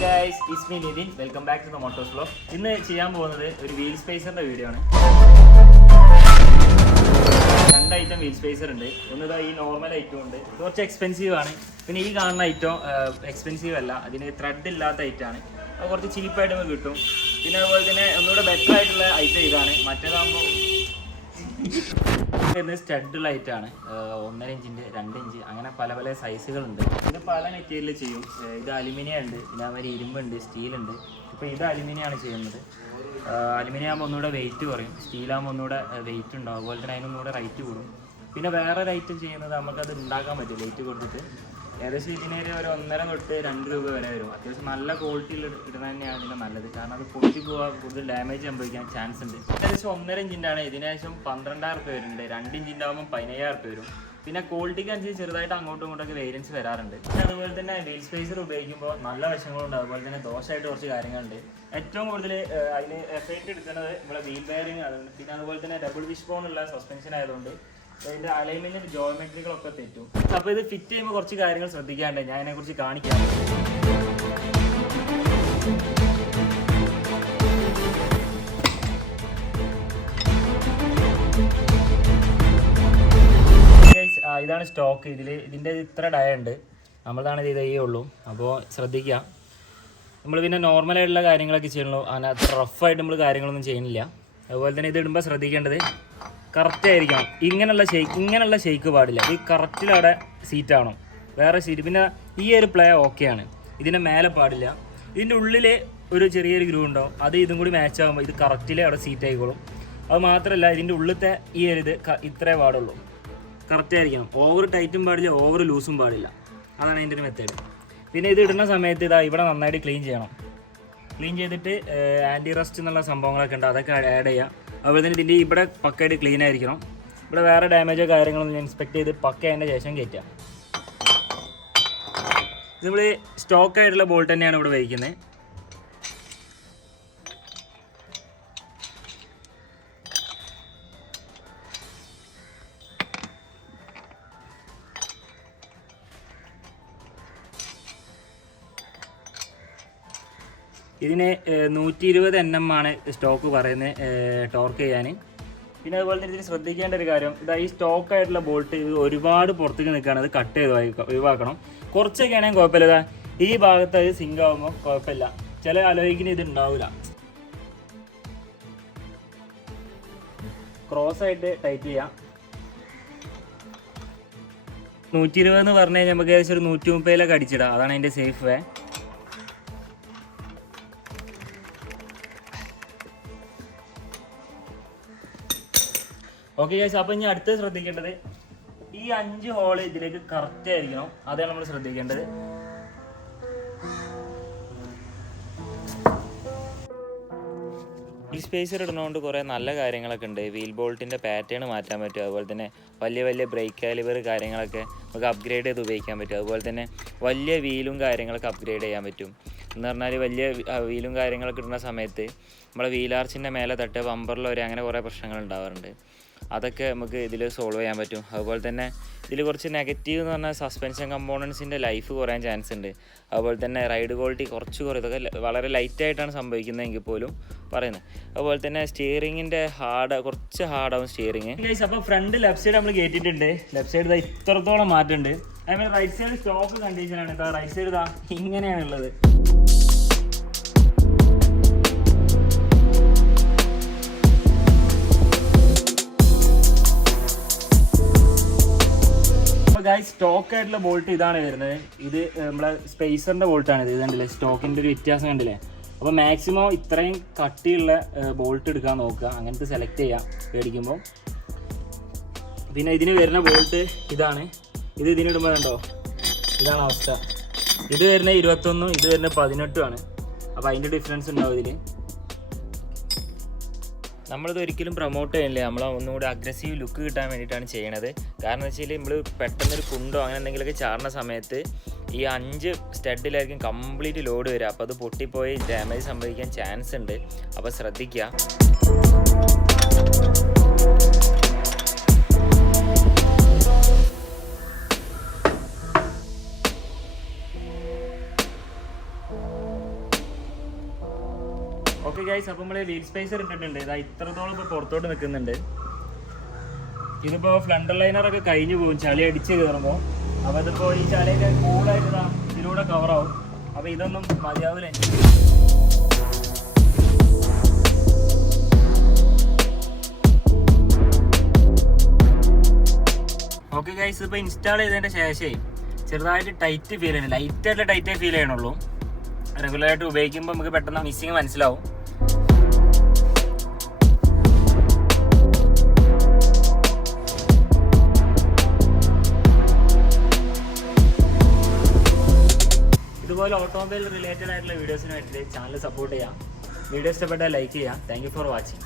guys, it's me Nidhin. Welcome back to the Motosvlog. ഇന്ന് ചെയ്യാൻ പോകുന്നത് ഒരു വീൽ സ്പേസറിന്റെ വീഡിയോ ആണ്. രണ്ട് ഐറ്റം വീൽ സ്പേസർ ഉണ്ട്. ഒന്ന് ഈ നോർമൽ ഐറ്റം ഉണ്ട്. കുറച്ച് എക്സ്പെൻസീവ് ആണ്. പിന്നെ ഈ കാണുന്ന ഐറ്റം എക്സ്പെൻസീവ് അല്ല. അതിന് ത്രെഡ് ഇല്ലാത്ത ഐറ്റം ആണ്. അത് കുറച്ച് ചീപ്പായിട്ട് നമുക്ക് കിട്ടും. പിന്നെ അതുപോലെ തന്നെ ഒന്നുകൂടെ ബെറ്റർ ആയിട്ടുള്ള ഐറ്റം ഇതാണ്. മറ്റേതാകുമ്പോൾ സ്റ്റഡുള്ള ഐറ്റാണ്. 1.5 ഇഞ്ചിൻ്റെ 2 ഇഞ്ച് അങ്ങനെ പല പല സൈസുകളുണ്ട്. ഇത് പല മെറ്റീരിയൽ ചെയ്യും. ഇത് അലുമിനിയം ഉണ്ട്, പിന്നെ അതുമാതിരി ഇരുമ്പുണ്ട്, സ്റ്റീലുണ്ട്. ഇപ്പോൾ ഇത് അലുമിനിയമാണ് ചെയ്യുന്നത്. അലുമിനിയം ആകുമ്പോൾ ഒന്നുകൂടെ വെയിറ്റ് കുറയും, സ്റ്റീലാകുമ്പോൾ ഒന്നുകൂടെ വെയിറ്റ് ഉണ്ടാവും. അതുപോലെ തന്നെ അതിനൊന്നുകൂടെ റേറ്റ് കൂടും. പിന്നെ വേറൊരു ഐറ്റം ചെയ്യുന്നത് നമുക്കത് ഉണ്ടാക്കാൻ പറ്റും വെയിറ്റ് കൊടുത്തിട്ട്. ഏകദേശം ഇതിനൊരു 1.5 തൊട്ട് 2 രൂപ വരെ വരും. അത്യാവശ്യം നല്ല ക്വാളിറ്റിയിൽ ഇടുന്നത് തന്നെയാണ് ഇതിന് നല്ലത്. കാരണം അത് പൊട്ടി പോകാൻ കൂടുതൽ ഡാമേജ് സംഭവിക്കാൻ ചാൻസ് ഉണ്ട്. ഏകദേശം 1.5 ഇഞ്ചിൻ്റെ ആണ്. ഇതിനേശം 12,000 രൂപ വരുന്നുണ്ട്. 2 ഇഞ്ചിൻ്റെ ആകുമ്പോൾ 15,000 രൂപ വരും. പിന്നെ ക്വാളിറ്റിക്ക് അനുസരിച്ച് ചെറുതായിട്ട് അങ്ങോട്ടും ഇങ്ങോട്ടൊക്കെ വേരിയൻസ് വരാറുണ്ട്. പിന്നെ അതുപോലെ തന്നെ വീൽ സ്പേസർ ഉപയോഗിക്കുമ്പോൾ നല്ല വശങ്ങളുണ്ട്, അതുപോലെ തന്നെ ദോഷമായിട്ട് കുറച്ച് കാര്യങ്ങളുണ്ട്. ഏറ്റവും കൂടുതൽ അതിന് എഫക്റ്റ് എടുക്കുന്നത് നമ്മുടെ വീൽ ബെയറിങ് അതുകൊണ്ട്. പിന്നെ അതുപോലെ തന്നെ ഡബിൾ വിഷ് ബോണുള്ള സസ്പെൻഷൻ ആയതുകൊണ്ട് അതിൻ്റെ അലൈൻമെൻറ്റ് ജോമെട്രികളൊക്കെ തെറ്റും. അപ്പോൾ ഇത് ഫിറ്റ് ചെയ്യുമ്പോൾ കുറച്ച് കാര്യങ്ങൾ ശ്രദ്ധിക്കാണ്ട് ഞാൻ അതിനെക്കുറിച്ച് കാണിക്കാം. ഇതാണ് സ്റ്റോക്ക്. ഇതിൻ്റെ ഇത്ര ഡയ ഉണ്ട്. നമ്മളതാണ് ഇത് ഇതേ ഉള്ളൂ. അപ്പോൾ ശ്രദ്ധിക്കുക. നമ്മൾ പിന്നെ നോർമലായിട്ടുള്ള കാര്യങ്ങളൊക്കെ ചെയ്യണല്ലോ, അങ്ങനെ അത്ര റഫായിട്ട് നമ്മൾ കാര്യങ്ങളൊന്നും ചെയ്യുന്നില്ല. അതുപോലെ തന്നെ ഇത് ഇടുമ്പോൾ ശ്രദ്ധിക്കേണ്ടത് കറക്റ്റ് ആയിരിക്കണം. ഇങ്ങനെയുള്ള ഷെയ്ക്ക് പാടില്ല. ഈ കറക്റ്റിലവിടെ സീറ്റാവണം, വേറെ സീറ്റ്. പിന്നെ ഈ ഒരു പ്ലേ ഓക്കെയാണ്. ഇതിൻ്റെ മേലെ പാടില്ല. ഇതിൻ്റെ ഉള്ളിൽ ഒരു ചെറിയൊരു ഗ്രൂ ഉണ്ടാവും. അത് ഇതും കൂടി മാച്ച് ആകുമ്പോൾ ഇത് കറക്റ്റിൽ അവിടെ സീറ്റ് ആയിക്കോളും. അത് മാത്രമല്ല ഇതിൻ്റെ ഉള്ളിലത്തെ ഈ ഒരു ഇത് ഇത്രേ പാടുള്ളൂ. കറക്റ്റ് ആയിരിക്കണം. ഓവർ ടൈറ്റും പാടില്ല, ഓവർ ലൂസും പാടില്ല. അതാണ് അതിൻ്റെ ഒരു മെത്തേഡ്. പിന്നെ ഇത് ഇടുന്ന സമയത്ത് ഇവിടെ നന്നായിട്ട് ക്ലീൻ ചെയ്യണം. ക്ലീൻ ചെയ്തിട്ട് ആൻറ്റി റസ്റ്റ് എന്നുള്ള സംഭവങ്ങളൊക്കെ ഉണ്ട്, അതൊക്കെ ആഡ് ചെയ്യാം. അതുപോലെ തന്നെ ഇതിൻ്റെ ഇവിടെ പക്കയായിട്ട് ക്ലീൻ ആയിരിക്കണം. ഇവിടെ വേറെ ഡാമേജോ കാര്യങ്ങളൊന്നും ഞാൻ ഇൻസ്പെക്ട് ചെയ്ത് പക്ക അതിൻ്റെ ശേഷം കയറ്റാം. നമ്മൾ സ്റ്റോക്കായിട്ടുള്ള ബോൾട്ട് തന്നെയാണ് ഇവിടെ വയ്ക്കുന്നത്. ഇതിന് 120 Nm ആണ് സ്റ്റോക്ക് പറയുന്നത് ടോർക്ക് ചെയ്യാൻ. പിന്നെ അതുപോലെ തന്നെ ഇതിന് ശ്രദ്ധിക്കേണ്ട ഒരു കാര്യം, ഈ സ്റ്റോക്കായിട്ടുള്ള ബോൾട്ട് ഇത് ഒരുപാട് പുറത്തേക്ക് നിൽക്കുകയാണ്. അത് കട്ട് ചെയ്ത് ഒഴിവാക്കണം. കുറച്ചൊക്കെ ആണെങ്കിൽ കുഴപ്പമില്ല. ഈ ഭാഗത്ത് അത് സിങ്ക് ആകുമ്പോൾ കുഴപ്പമില്ല. ചില അലോയ്ക്കിന് ഇത് ഉണ്ടാവില്ല. ക്രോസ് ആയിട്ട് ടൈറ്റ് ചെയ്യാം. 120 എന്ന് പറഞ്ഞു കഴിഞ്ഞാൽ നമുക്ക് ഏകദേശം ഒരു 130 അടിച്ചിടാം. അതാണ് അതിൻ്റെ സേഫ് വേ. ഓക്കെ ഗൈസ്, അപ്പോൾ ഇനി അടുത്ത് ശ്രദ്ധിക്കേണ്ടത് ഈ 5 ഹോള് ഇതിലേക്ക് കറക്റ്റ് ആയിരിക്കണം. അതാണ് നമ്മൾ ശ്രദ്ധിക്കേണ്ടത്. ഈ സ്പേസർ ഇടുന്നതുകൊണ്ട് കുറേ നല്ല കാര്യങ്ങളൊക്കെ ഉണ്ട്. വീൽ ബോൾട്ടിൻ്റെ പാറ്റേൺ മാറ്റാൻ പറ്റും. അതുപോലെ തന്നെ വലിയ വലിയ ബ്രേക്ക് കാലിബർ കാര്യങ്ങളൊക്കെ നമുക്ക് അപ്ഗ്രേഡ് ചെയ്ത് ഉപയോഗിക്കാൻ പറ്റും. അതുപോലെ തന്നെ വലിയ വീലും കാര്യങ്ങളൊക്കെ അപ്ഗ്രേഡ് ചെയ്യാൻ പറ്റും. എന്ന് പറഞ്ഞാൽ വലിയ വീലും കാര്യങ്ങളൊക്കെ ഇടുന്ന സമയത്ത് നമ്മളെ വീലാർച്ചിൻ്റെ മേലെ തട്ട് ബമ്പറിൽ വരെ അങ്ങനെ കുറേ പ്രശ്നങ്ങൾ ഉണ്ടാവാറുണ്ട്. അതൊക്കെ നമുക്ക് ഇതിൽ സോൾവ് ചെയ്യാൻ പറ്റും. അതുപോലെ തന്നെ ഇതിൽ കുറച്ച് നെഗറ്റീവ് എന്ന് പറഞ്ഞാൽ സസ്പെൻഷൻ കമ്പോണൻസിൻ്റെ ലൈഫ് കുറയാൻ ചാൻസ് ഉണ്ട്. അതുപോലെ തന്നെ റൈഡ് ക്വാളിറ്റി കുറച്ച് കുറയും. ഇതൊക്കെ വളരെ ലൈറ്റായിട്ടാണ് സംഭവിക്കുന്നതെങ്കിൽ പോലും പറയുന്നത്. അതുപോലെ തന്നെ സ്റ്റിയറിങ്ങിൻ്റെ കുറച്ച് ഹാർഡാവും സ്റ്റിയറിങ്. അപ്പോൾ ഫ്രണ്ട് ലെഫ്റ്റ് സൈഡ് നമ്മൾ കയറ്റിയിട്ടുണ്ട്. ലെഫ്റ്റ് സൈഡ് ഇത്രത്തോളം മാറ്റമുണ്ട്. അതേപോലെ റൈറ്റ് സൈഡ് സ്റ്റോക്ക് കണ്ടീഷനാണ്. റൈറ്റ് സൈഡ് ഇങ്ങനെയാണുള്ളത്. സ്റ്റോക്ക് ആയിട്ടുള്ള ബോൾട്ട് ഇതാണ് വരുന്നത്. ഇത് നമ്മളെ സ്പേസറിൻ്റെ ബോൾട്ടാണ്. ഇത് കണ്ടില്ലേ, സ്റ്റോക്കിൻ്റെ ഒരു വ്യത്യാസം കണ്ടില്ലേ. അപ്പോൾ മാക്സിമം ഇത്രയും കട്ടിയുള്ള ബോൾട്ട് എടുക്കാൻ നോക്കുക. അങ്ങനത്തെ സെലക്ട് ചെയ്യാം മേടിക്കുമ്പോൾ. പിന്നെ ഇതിന് വരുന്ന ബോൾട്ട് ഇതാണ്. ഇതിനിടുമ്പോൾ കണ്ടോ, ഇതാണ് അവസ്ഥ. ഇത് വരുന്ന 21, ഇത് വരുന്ന 18 ആണ്. അപ്പോൾ അതിൻ്റെ ഡിഫറൻസ് ഉണ്ടാവും ഇതിൽ. നമ്മളിത് ഒരിക്കലും പ്രൊമോട്ട് ചെയ്യുന്നില്ല. നമ്മൾ ഒന്നുകൂടി അഗ്രസീവ് ലുക്ക് കിട്ടാൻ വേണ്ടിയിട്ടാണ് ചെയ്യണത്. കാരണം എന്ന് വെച്ചാൽ നമ്മൾ പെട്ടെന്നൊരു കുണ്ടോ അങ്ങനെ എന്തെങ്കിലുമൊക്കെ ചാടുന്ന സമയത്ത് ഈ 5 സ്റ്റഡിലായിരിക്കും കംപ്ലീറ്റ് ലോഡ് വരിക. അപ്പോൾ അത് പൊട്ടിപ്പോയി ഡാമേജ് സംഭവിക്കാൻ ചാൻസ് ഉണ്ട്. അപ്പോൾ ശ്രദ്ധിക്കുക. ഓക്കെ ഗൈസ്, അപ്പോൾ നമ്മൾ വീൽ സ്പേസർ ഇട്ടിട്ടുണ്ട്. ഇതാ ഇത്രത്തോളം ഇപ്പോൾ പുറത്തോട്ട് നിൽക്കുന്നുണ്ട്. ഇതിപ്പോൾ ഫ്ലണ്ടർ ലൈനറൊക്കെ കഴിഞ്ഞു പോകും ചളി അടിച്ച് കയറുമ്പോൾ. അപ്പോൾ ഇതിപ്പോൾ ഈ ചളിയൊക്കെ കൂളായിട്ട് ഇതിലൂടെ കവറാവും. അപ്പോൾ ഇതൊന്നും മതിയാവില്ല. ഓക്കെ ഗൈസ്, ഇപ്പോൾ ഇൻസ്റ്റാൾ ചെയ്തതിൻ്റെ ശേഷമേ ചെറുതായിട്ട് ടൈറ്റ് ഫീൽ ചെയ്യുന്നു. ലൈറ്റായിട്ട് ടൈറ്റേ ഫീൽ ചെയ്യണുള്ളൂ. റെഗുലറായിട്ട് ഉപയോഗിക്കുമ്പോൾ നമുക്ക് പെട്ടെന്ന് മിസ്സിങ് മനസ്സിലാവും. ഇതുപോലെ ഓട്ടോമൊബൈൽ റിലേറ്റഡ് ആയിട്ടുള്ള വീഡിയോസിന് വേണ്ടിയിട്ട് ചാനൽ സപ്പോർട്ട് ചെയ്യാം. വീഡിയോ ഇഷ്ടപ്പെട്ടാൽ ലൈക്ക് ചെയ്യാം. Thank you for watching.